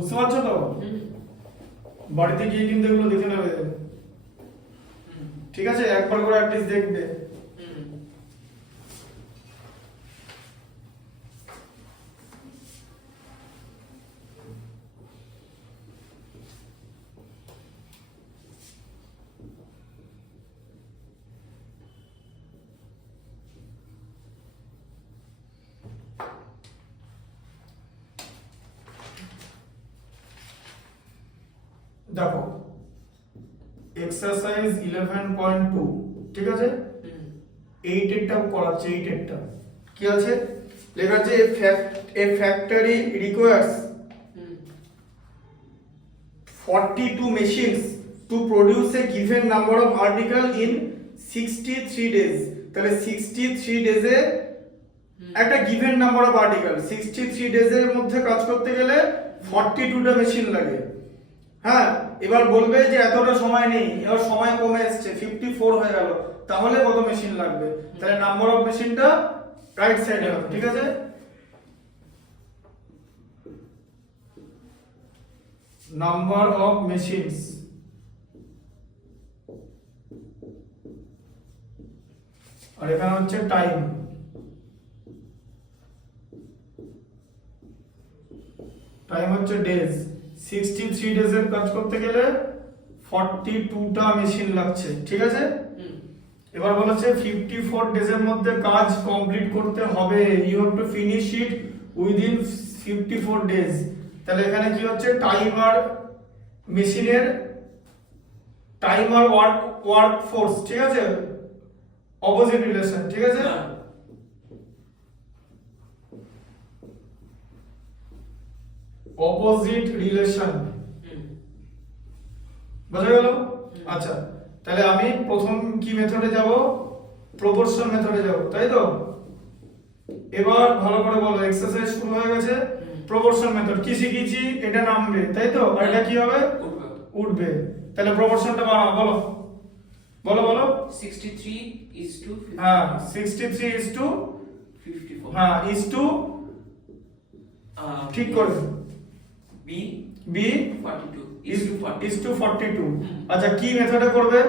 বুঝতে পারছো তো? বাড়িতে গিয়ে কিন্তু এগুলো দেখে নেবে, ঠিক আছে? একবার করে অ্যাটলিস্ট দেখবে। দেখো এক্সারসাইজ 11.2, ঠিক আছে? 8 এরটা করাচ্ছে, 8 এরটা কি আছে লেখা আছে? এ factory requires 42 machines to produce a given number of article in 63 days। তাহলে 63 ডেজে একটা given number of article 63 ডেজের মধ্যে কাজ করতে গেলে 42টা মেশিন লাগে। হ্যাঁ, এবার বলবে যে এতটা সময় নেই, এবার সময় কমে এসছে, 54 হয়ে গেল, তাহলে কত মেশিন লাগবে? তাহলে নাম্বার অফ মেশিনটা রাইট সাইডে হবে, ঠিক আছে? নাম্বার অফ মেশিনস, আর এখানে হচ্ছে টাইম। টাইম হচ্ছে ডেজ। 63 ডেজের কাজ করতে গেলে 42টা মেশিন লাগছে, ঠিক আছে? এবার বলেছে 54 ডেজের মধ্যে কাজ কমপ্লিট করতে হবে, you have to finish it within 54 days. তাহলে এখানে কি হচ্ছে? টাইম আর মেশিনের টাইম আর ওয়ার্ক ফোর্স, ঠিক আছে? অপোজিট রিলেশন, ঠিক আছে? অপোজিট রিলেশন, বোঝা গেল? আচ্ছা, তাহলে আমি প্রথম কি মেথডে যাব? প্রপোর্শন মেথডে যাব, তাই তো? এবার ভালো করে বলো, এক্সারসাইজ শুরু হয়ে গেছে। প্রপোর্শন মেথড কি শিখেছি? এটা নামবে, তাই তো? আর এটা কি হবে? উঠবে। তাহলে প্রপোর্শনটা বানাও, বলো বলো বলো। 63:54। হ্যাঁ, 63:54। হ্যাঁ, ইজ টু, ঠিক করে বি বি 42 ইজ টু 42। আচ্ছা, কি মেথডে করবে?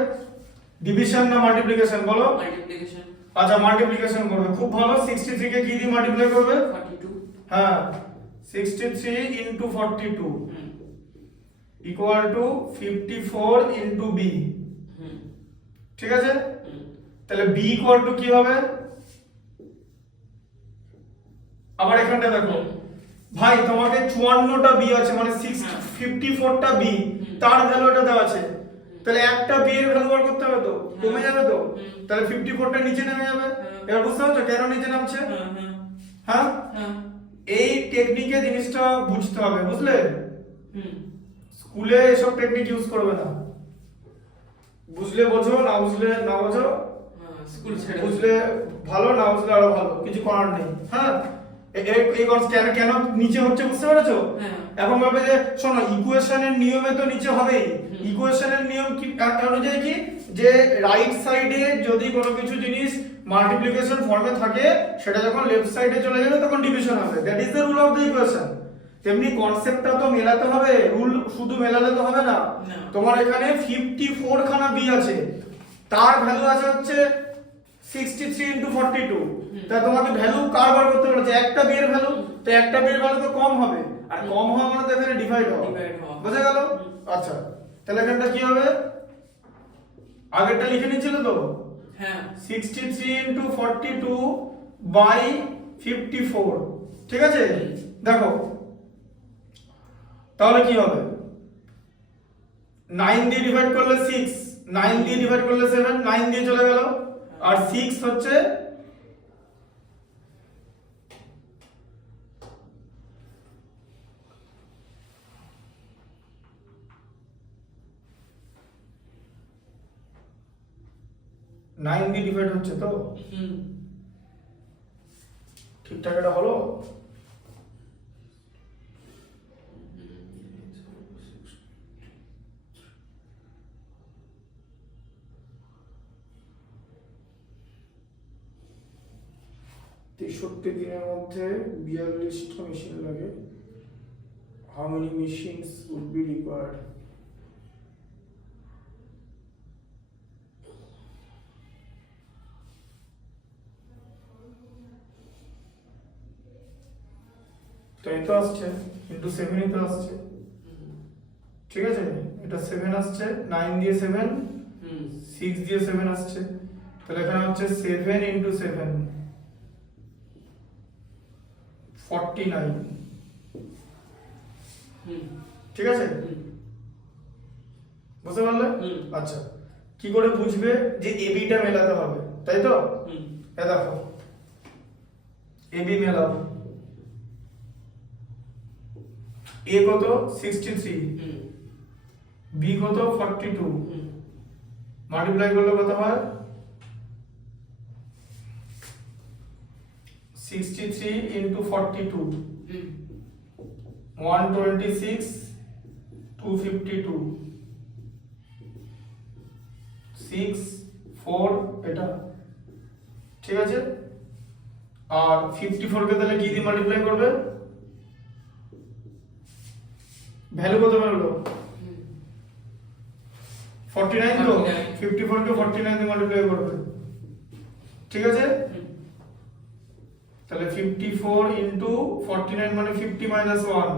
ডিভিশন না মাল্টিপ্লিকেশন, বলো? মাল্টিপ্লিকেশন। আচ্ছা, মাল্টিপ্লিকেশন করবে, খুব ভালো। 63 কে কি দিয়ে মাল্টিপ্লাই করবে? 42। হ্যাঁ, 63 into 42 equal to 54 into b, ঠিক আছে? তাহলে b ইকুয়াল টু কি হবে? আবার এখানটা দেখো ভাই, তোমাকে 54টা বি আছে, মানে 54টা বি, তার ভ্যালু এটা দেওয়া আছে। তাহলে একটা বি এর ভ্যালু বার করতে হবে তো, কমে যাবে তো, তাহলে 54টা নিচে নেমে যাবে। এবার বুঝতে পারছো কেন নিচে নামছে? হ্যাঁ, এই টেকনিকে জিনিসটা বুঝতে হবে, বুঝলে? স্কুলে এসব টেকনিক ইউজ করবে না, বুঝলে বোঝো, না বুঝলে না বোঝো। স্কুল ছেড়ে বুঝলে ভালো, না বুঝলে আরো ভালো, কিছু করার নেই। হ্যাঁ, এই কেন কেন নিচে হচ্ছে বুঝতে পেরেছো? এখন বলবে যে শোনো, ইকুয়েশনের নিয়মে তো নিচে হবেই। ইকুয়েশনের নিয়ম কি অনুযায়ী কি, যে রাইট সাইডে যদি কোনো কিছু জিনিস মাল্টিপ্লিকেশন ফর্মে থাকে, সেটা যখন লেফট সাইডে চলে যাবে তখন ডিভিশন হবে। That is the rule of the equation. তেমনি কনসেপ্টটা তো মেলাতে হবে, রুল শুধু মেলালে তো হবে না। তোমার এখানে 54 খানা বি আছে, তার ভ্যালু আছে হচ্ছে 63 into 42। তা তোমাকে ভ্যালু কার বার করতে বলেছে? একটা বি এর ভ্যালু, তো একটা বি এর ভ্যালু তো কম হবে, আর কম হওয়া মানে তো এখানে ডিভাইড হবে, বুঝা গেল? আচ্ছা, তাহলে এখানটা কি হবে? আগেরটা লিখে নিয়েছিল তো? হ্যাঁ, 63 into 42 by 54, ঠিক আছে? দেখো তাহলে কি হবে? 9 দিয়ে ডিভাইড করলে 6, 9 দিয়ে ডিভাইড করলে 7, 9 দিয়ে চলে গেল, আর 6 হচ্ছে 9 দিয়ে ডিভাইড হচ্ছে তো? ঠিকঠাক এটা হলো? তেষট্টি দিনের মধ্যে 42টা মেশিন লাগে। how many machines would be required? তো এই তো আসছে ইনটু 7 তো আসছে, ঠিক আছে, এটা 7 আসছে, 9 দিয়ে 7, 6 দিয়ে 7 আসছে, তাহলে এখানে হচ্ছে 7 ইনটু 7 49, ঠিক আছে, বুঝতে পারলে? আচ্ছা, কি করে বুঝবে যে এবি টা মেলাতে হবে, তাই তো? এই দেখো এবি মেলাবো, এ কত 63, বি কত 42, মাল্টিপ্লাই করলে কত হয় 63 ইনটু 42, 126, 252, 6 4, এটা ঠিক আছে। আর 54 কে তাহলে কি দিয়ে মাল্টিপ্লাই করবে, ভ্যালু কত বেরোলো 49, তো 54 কে 49 দিয়ে মাল্টিপ্লাই করবে, ঠিক আছে, তাহলে 54 ইনটু 49 মানে 50 মাইনাস 1,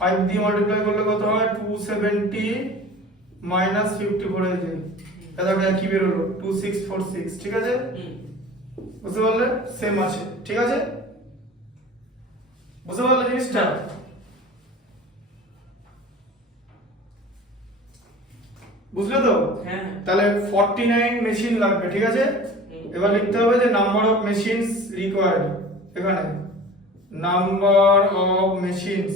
5 দিয়ে মাল্টিপ্লাই করলে কত হয় 270 মাইনাস 54, এই যে এটা কি বেরোলো 2646, ঠিক আছে, বুঝতে পারলে? সেম আছে, ঠিক আছে, বুঝতে পারলে জিনিসটা? বুঝলে তো? হ্যাঁ। তাহলে 49 মেশিন লাগবে, ঠিক আছে। এবার লিখতে হবে যে নাম্বার অফ মেশিনস রিকোয়ার্ড, এখানে number of machines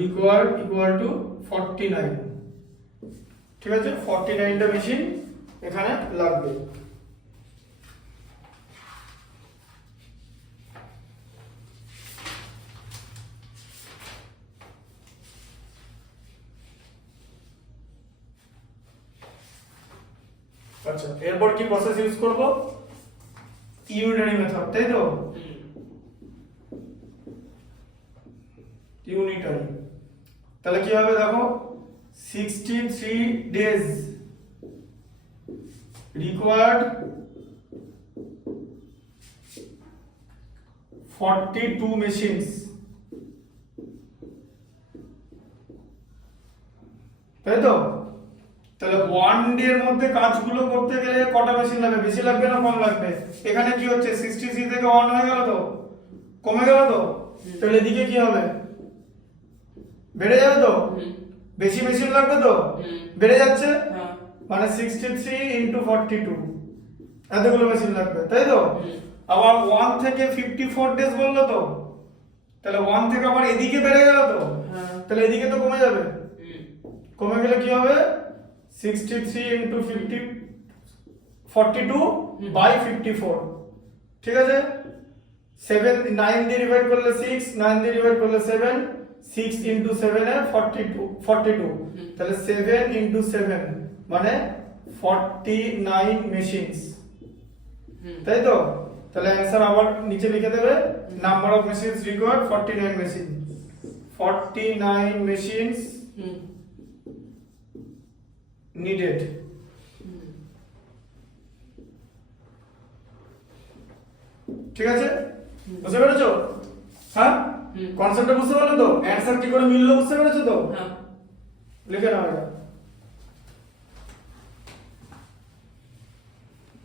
required equal to 49, ঠিক আছে, 49টা মেশিন এখানে লাগবে। আচ্ছা, এরপর কি প্রসেস ইউজ করব, ইউনিটারি মেথড, তাই তো, ইউনিটারি। তাহলে কি হবে দেখো, 63 ডেজ রিকোয়ার্ড 42 মেশিনস, তাই তো। তাহলে 1 ডে এর মধ্যে কাজগুলো করতে গেলে কটা মেশিন লাগবে, বেশি লাগবে না কম লাগবে? এখানে কি হচ্ছে 63 থেকে 1 হয়ে গেল, তো কমে গেল, তো তাহলে এদিকে কি হবে, বেড়ে যাবে, তো বেশি মেশিন লাগবে, তো বেড়ে যাচ্ছে, মানে 63 ইনটু 42 এতগুলো মেশিন লাগবে, তাই তো। আবার 1 থেকে 54 ডেজ বললো, তো তাহলে 1 থেকে আবার এদিকে বেড়ে গেল, তো তাহলে এদিকে তো কমে যাবে, কমে গেলে কি হবে 63 ইনটু 42 বাই 54, ঠিক আছে। 7 9 দিয়ে ডিভাইড করলে 6, 9 দিয়ে ডিভাইড করলে 7, 6 ইনটু 7 এ 42, তাহলে 7 ইনটু 7 মানে 49 মেশিনস, তাই তো। তাহলে অ্যানসার আবার নিচে লিখে দেবে, number of machines required 49 machine, 49 machines needed, ঠিক আছে, বুঝতে পেরেছো? হ্যাঁ, কনসেপ্টটা বুঝতে পারলে তো, অ্যানসার কি করে মিললো বুঝতে পেরেছো তো? লিখে নাও এটা।